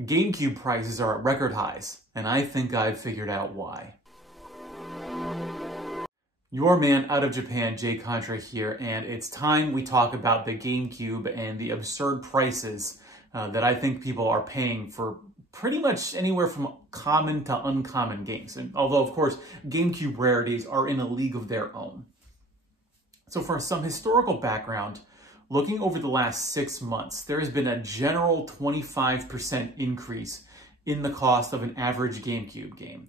GameCube prices are at record highs, and I think I've figured out why. Your man out of Japan, Jay Contra here, and it's time we talk about the GameCube and the absurd prices that I think people are paying for pretty much anywhere from common to uncommon games. And although, of course, GameCube rarities are in a league of their own. So for some historical background, looking over the last 6 months, there has been a general 25% increase in the cost of an average GameCube game.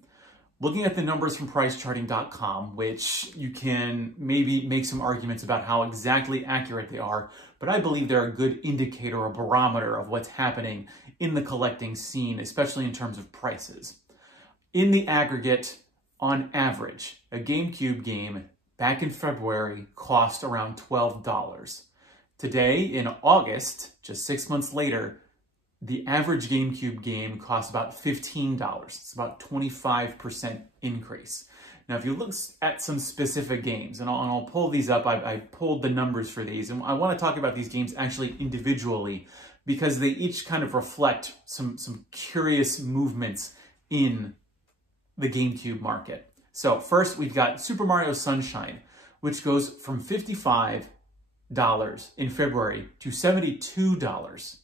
Looking at the numbers from pricecharting.com, which you can maybe make some arguments about how exactly accurate they are, but I believe they're a good indicator, a barometer of what's happening in the collecting scene, especially in terms of prices. In the aggregate, on average, a GameCube game back in February cost around $12. Today, in August, just 6 months later, the average GameCube game costs about $15. It's about 25% increase. Now, if you look at some specific games, and I'll pull these up, I pulled the numbers for these, and I want to talk about these games actually individually because they each kind of reflect some curious movements in the GameCube market. So first, we've got Super Mario Sunshine, which goes from $55 in February to $72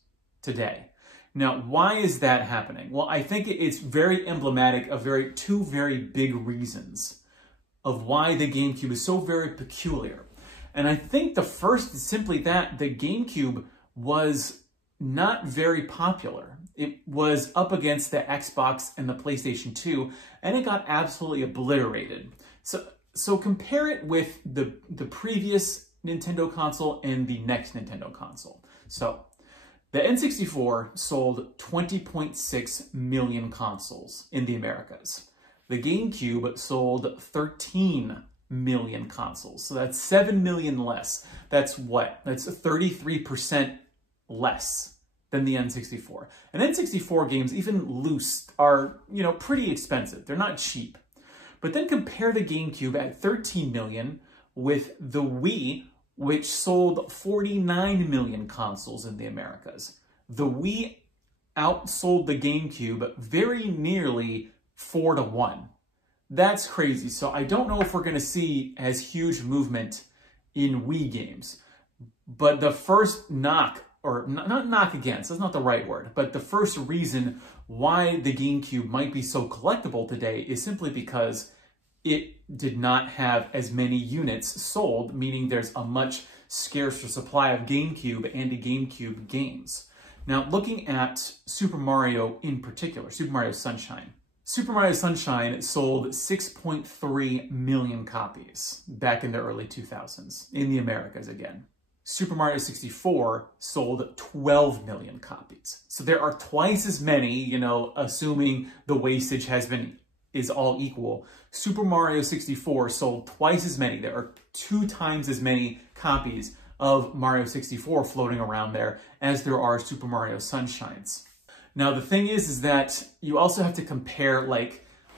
today. Now, why is that happening? Well, I think it's very emblematic of two very big reasons of why the GameCube is so very peculiar. And I think the first is simply that the GameCube was not very popular. It was up against the Xbox and the PlayStation 2, and it got absolutely obliterated. So compare it with the previous Nintendo console and the next Nintendo console. So the N64 sold 20.6 million consoles in the Americas. The GameCube sold 13 million consoles. So that's 7 million less. That's what? That's 33% less than the N64. And N64 games, even loose, are, pretty expensive. They're not cheap. But then compare the GameCube at 13 million with the Wii, which sold 49 million consoles in the Americas. The Wii outsold the GameCube very nearly 4-1. That's crazy. So I don't know if we're going to see as huge movement in Wii games. But the first knock, or not knock against, that's not the right word, but the first reason why the GameCube might be so collectible today is simply because it did not have as many units sold, meaning there's a much scarcer supply of GameCube and GameCube games. Now, looking at Super Mario in particular, Super Mario Sunshine. Super Mario Sunshine sold 6.3 million copies back in the early 2000s, in the Americas again. Super Mario 64 sold 12 million copies. So there are twice as many, assuming the wastage is all equal. Super Mario 64 sold twice as many. There are 2 times as many copies of Mario 64 floating around there as there are Super Mario Sunshines. Now, the thing is that you also have to compare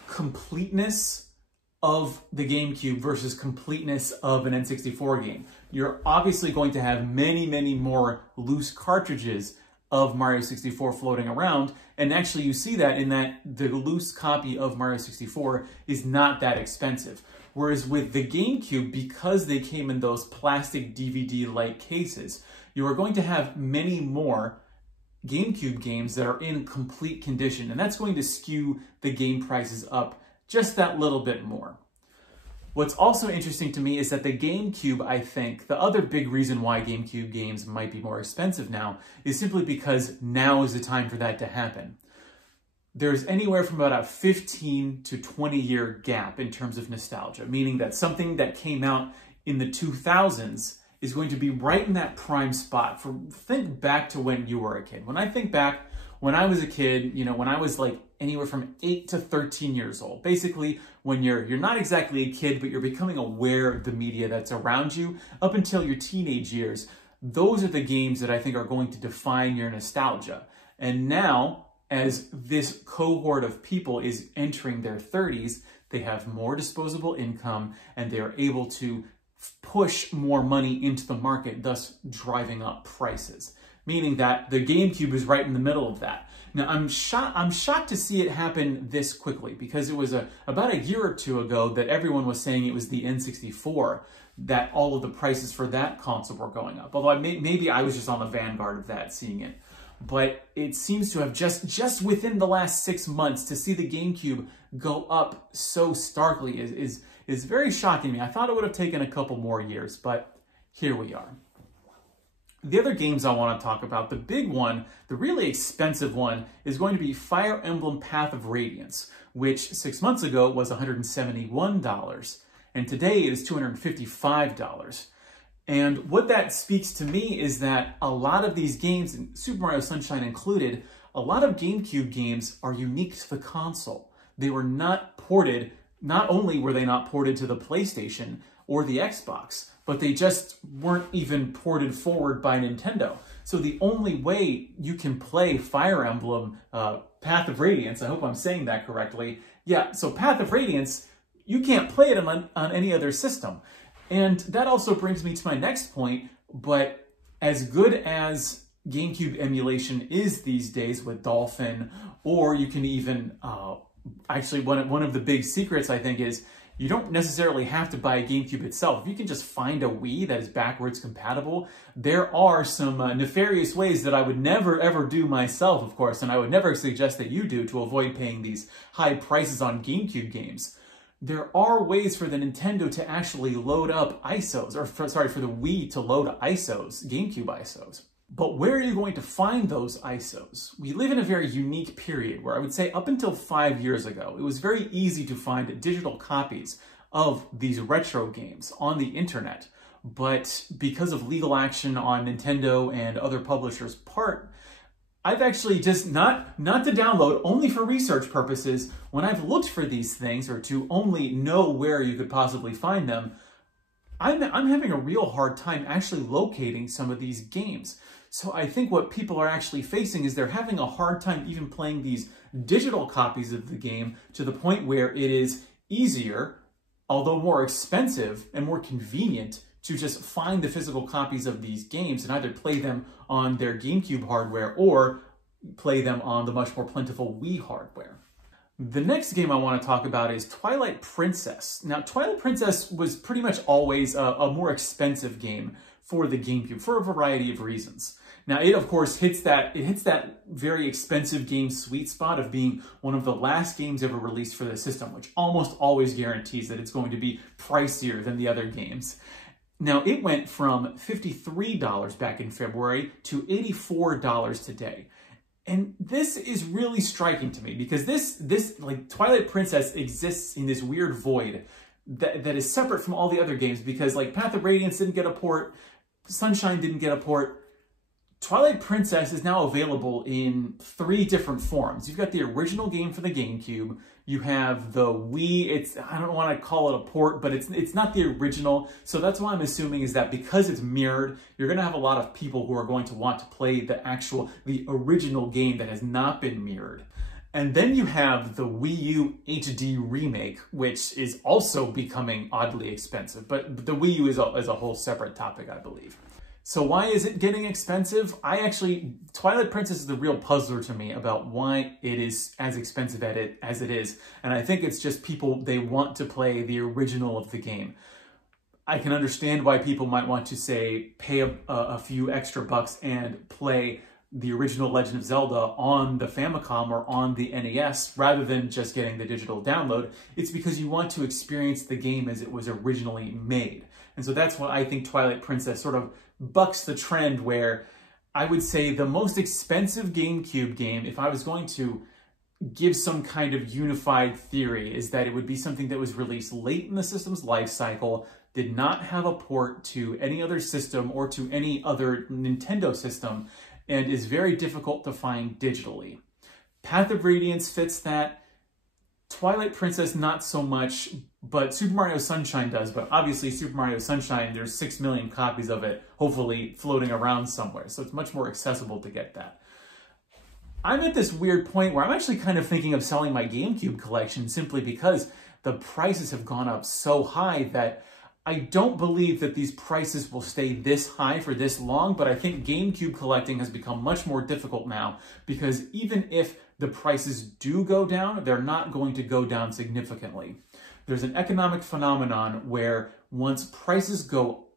completeness of the GameCube versus completeness of an N64 game. You're obviously going to have many, many more loose cartridges of Mario 64 floating around, and actually you see that in that the loose copy of Mario 64 is not that expensive. Whereas with the GameCube, because they came in those plastic DVD-like cases, you are going to have many more GameCube games that are in complete condition, and that's going to skew the game prices up just that little bit more. What's also interesting to me is that the GameCube, I think, the other big reason why GameCube games might be more expensive now is simply because now is the time for that to happen. There's anywhere from about a 15 to 20 year gap in terms of nostalgia, meaning that something that came out in the 2000s is going to be right in that prime spot. Think back to when you were a kid. When I think back, when I was a kid, when I was anywhere from 8 to 13 years old, basically when you're not exactly a kid, but you're becoming aware of the media that's around you up until your teenage years, those are the games that I think are going to define your nostalgia. And now, as this cohort of people is entering their 30s, they have more disposable income and they're able to push more money into the market, thus driving up prices. Meaning that the GameCube is right in the middle of that. Now, I'm shocked to see it happen this quickly, because it was about a year or two ago that everyone was saying it was the N64, that all of the prices for that console were going up. Although maybe I was just on the vanguard of that, seeing it. But it seems to have just within the last 6 months, to see the GameCube go up so starkly is very shocking to me. I thought it would have taken a couple more years, but here we are. The other games I want to talk about, the big one, the really expensive one, is going to be Fire Emblem Path of Radiance, which 6 months ago was $171, and today it is $255. And what that speaks to me is that a lot of these games, Super Mario Sunshine included, a lot of GameCube games are unique to the console. They were not ported, not only were they not ported to the PlayStation or the Xbox, but they just weren't even ported forward by Nintendo. So the only way you can play Fire Emblem Path of Radiance, I hope I'm saying that correctly. Yeah, so Path of Radiance, you can't play it on any other system. And that also brings me to my next point, but as good as GameCube emulation is these days with Dolphin, or you can even, actually one of the big secrets I think is, you don't necessarily have to buy a GameCube itself. If you can just find a Wii that is backwards compatible, there are some nefarious ways that I would never ever do myself, of course, and I would never suggest that you do to avoid paying these high prices on GameCube games. There are ways for the Nintendo to actually load up ISOs, or for the Wii to load ISOs, GameCube ISOs. But where are you going to find those ISOs? We live in a very unique period where I would say up until 5 years ago, it was very easy to find digital copies of these retro games on the internet. But because of legal action on Nintendo and other publishers' part, I've actually just not to download, only for research purposes, when I've looked for these things or to only know where you could possibly find them, I'm having a real hard time actually locating some of these games. So I think what people are actually facing is they're having a hard time even playing these digital copies of the game, to the point where it is easier, although more expensive and more convenient, to just find the physical copies of these games and either play them on their GameCube hardware or play them on the much more plentiful Wii hardware. The next game I want to talk about is Twilight Princess. Now, Twilight Princess was pretty much always a more expensive game for the GameCube for a variety of reasons. Now, it of course hits that very expensive game sweet spot of being one of the last games ever released for the system, which almost always guarantees that it's going to be pricier than the other games. Now, it went from $53 back in February to $84 today. And this is really striking to me, because this like Twilight Princess exists in this weird void that is separate from all the other games, because like Path of Radiance didn't get a port, Sunshine didn't get a port. Twilight Princess is now available in 3 different forms. You've got the original game for the GameCube, you have the Wii, I don't want to call it a port, but it's not the original, so that's why I'm assuming is that because it's mirrored, you're going to have a lot of people who are going to want to play the original game that has not been mirrored. And then you have the Wii U HD remake, which is also becoming oddly expensive, but the Wii U is a whole separate topic, I believe. So why is it getting expensive? Twilight Princess is the real puzzler to me about why it is as expensive as it is. And I think it's just people, they want to play the original of the game. I can understand why people might want to say, pay a few extra bucks and play the original Legend of Zelda on the Famicom or on the NES rather than just getting the digital download. It's because you want to experience the game as it was originally made. And so that's why I think Twilight Princess sort of bucks the trend, where I would say the most expensive GameCube game, if I was going to give some kind of unified theory, is that it would be something that was released late in the system's life cycle, did not have a port to any other system or to any other Nintendo system, and is very difficult to find digitally. Path of Radiance fits that. Twilight Princess, not so much, but Super Mario Sunshine does. But obviously Super Mario Sunshine, there's 6 million copies of it, hopefully floating around somewhere. So it's much more accessible to get that. I'm at this weird point where I'm actually kind of thinking of selling my GameCube collection, simply because the prices have gone up so high that I don't believe that these prices will stay this high for this long, but I think GameCube collecting has become much more difficult now because even if the prices do go down, they're not going to go down significantly. There's an economic phenomenon where once prices go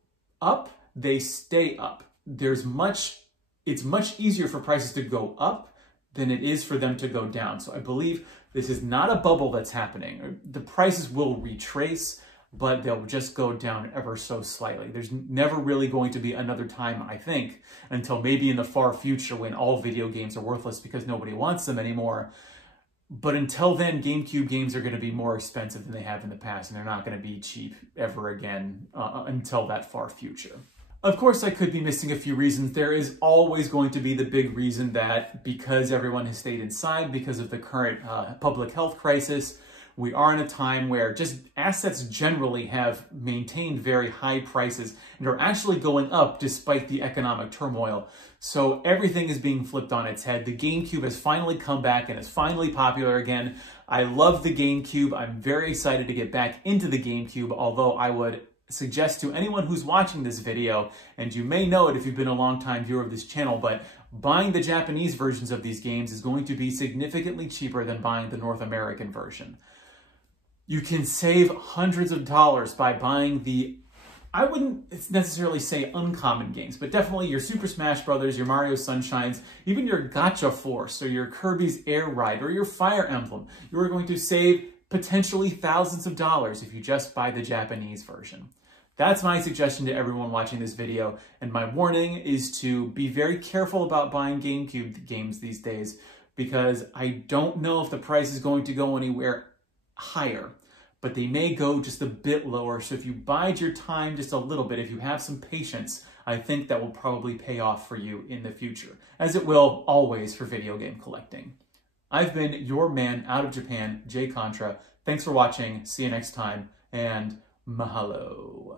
up, they stay up. It's much easier for prices to go up than it is for them to go down. So I believe this is not a bubble that's happening. The prices will retrace, but they'll just go down ever so slightly. There's never really going to be another time, I think, until maybe in the far future when all video games are worthless because nobody wants them anymore. But until then, GameCube games are going to be more expensive than they have in the past, and they're not going to be cheap ever again until that far future. Of course, I could be missing a few reasons. There is always going to be the big reason that because everyone has stayed inside because of the current public health crisis, we are in a time where just assets generally have maintained very high prices and are actually going up despite the economic turmoil. So everything is being flipped on its head. The GameCube has finally come back and is finally popular again. I love the GameCube. I'm very excited to get back into the GameCube, although I would suggest to anyone who's watching this video, and you may know it if you've been a long-time viewer of this channel, but buying the Japanese versions of these games is going to be significantly cheaper than buying the North American version. You can save hundreds of dollars by buying the, I wouldn't necessarily say uncommon games, but definitely your Super Smash Brothers, your Mario Sunshines, even your Gacha Force, or your Kirby's Air Ride, or your Fire Emblem. You are going to save potentially thousands of dollars if you just buy the Japanese version. That's my suggestion to everyone watching this video, and my warning is to be very careful about buying GameCube games these days, because I don't know if the price is going to go anywhere higher, but they may go just a bit lower. So if you bide your time just a little bit, if you have some patience, I think that will probably pay off for you in the future, as it will always for video game collecting. I've been your man out of Japan, Jay Contra. Thanks for watching. See you next time, and mahalo.